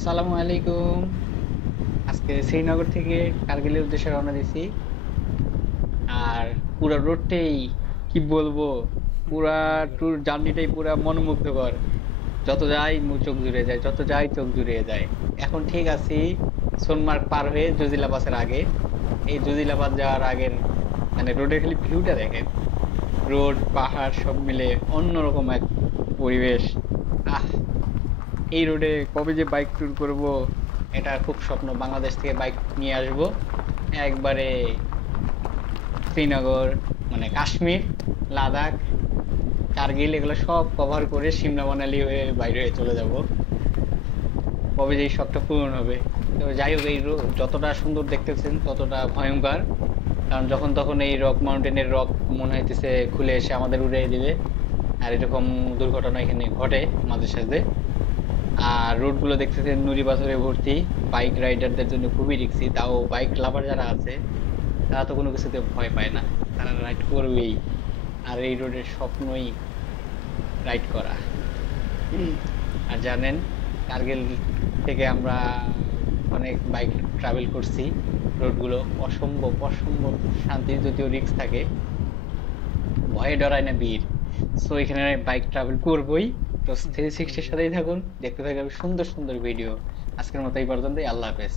আসসালামু আলাইকুম। আজকে শ্রীনগর থেকে কার্গিলের উদ্দেশ্যে রওনা দিছি। আর পুরো রোডটাই কি বলবো, পুরা ট্যুর জার্নিটাই পুরা মনোমুগ্ধকর। যত যাই চোখ জুড়ে যায়, যত যাই চোখ জুড়িয়ে যায়। এখন ঠিক আছি সোনমার্গ পার হয়ে জজিলাবাসের আগে। এই জজিলাবাদ যাওয়ার আগের মানে রোডের খালি ভিউটা দেখেন, রোড পাহাড় সব মিলে অন্যরকম এক পরিবেশ। আহ, এই রোডে কবে যে বাইক ট্যুর করব, এটা খুব স্বপ্ন। বাংলাদেশ থেকে বাইক নিয়ে আসব একবারে শ্রীনগর, মানে কাশ্মীর, লাদাখ, কার্গিল এগুলো সব কভার করে সিমলা মানালি হয়ে বাইরে হয়ে চলে যাব। কবে যে এই শখটা পূরণ হবে। তো যাই হোক, এই যতটা সুন্দর দেখতেছেন ততটা ভয়ঙ্কর। কারণ যখন তখন এই রক মাউন্টেনের রক মনে হইতেছে খুলে এসে আমাদের উড়িয়ে দিবে। আর এরকম দুর্ঘটনা এখানে ঘটে মাঝে সাঝে। আর রোড গুলো দেখতেছেন নুড়ি পাথরে ভর্তি। বাইক রাইডারদের জন্য খুবই রিস্কি, তাও বাইক লাভার যারা আছে তারা তো কোনো কিছুতে ভয় পায় না, তারা রাইড করবেই। আর এই রোডের স্বপ্নই রাইড করা। আর জানেন, কার্গিল থেকে আমরা অনেক বাইক ট্রাভেল করছি। রোডগুলো অসম্ভব অসম্ভব শান্তি, যদিও রিস্ক থাকে। ভয়ে ডরায় না বীর। সো এখানে বাইক ট্রাভেল করবোই। তো 360 সাথেই থাকুন, দেখতে থাকবেন সুন্দর সুন্দর ভিডিও। আজকের মতো এই পর্যন্তই, আল্লাহ হাফেজ।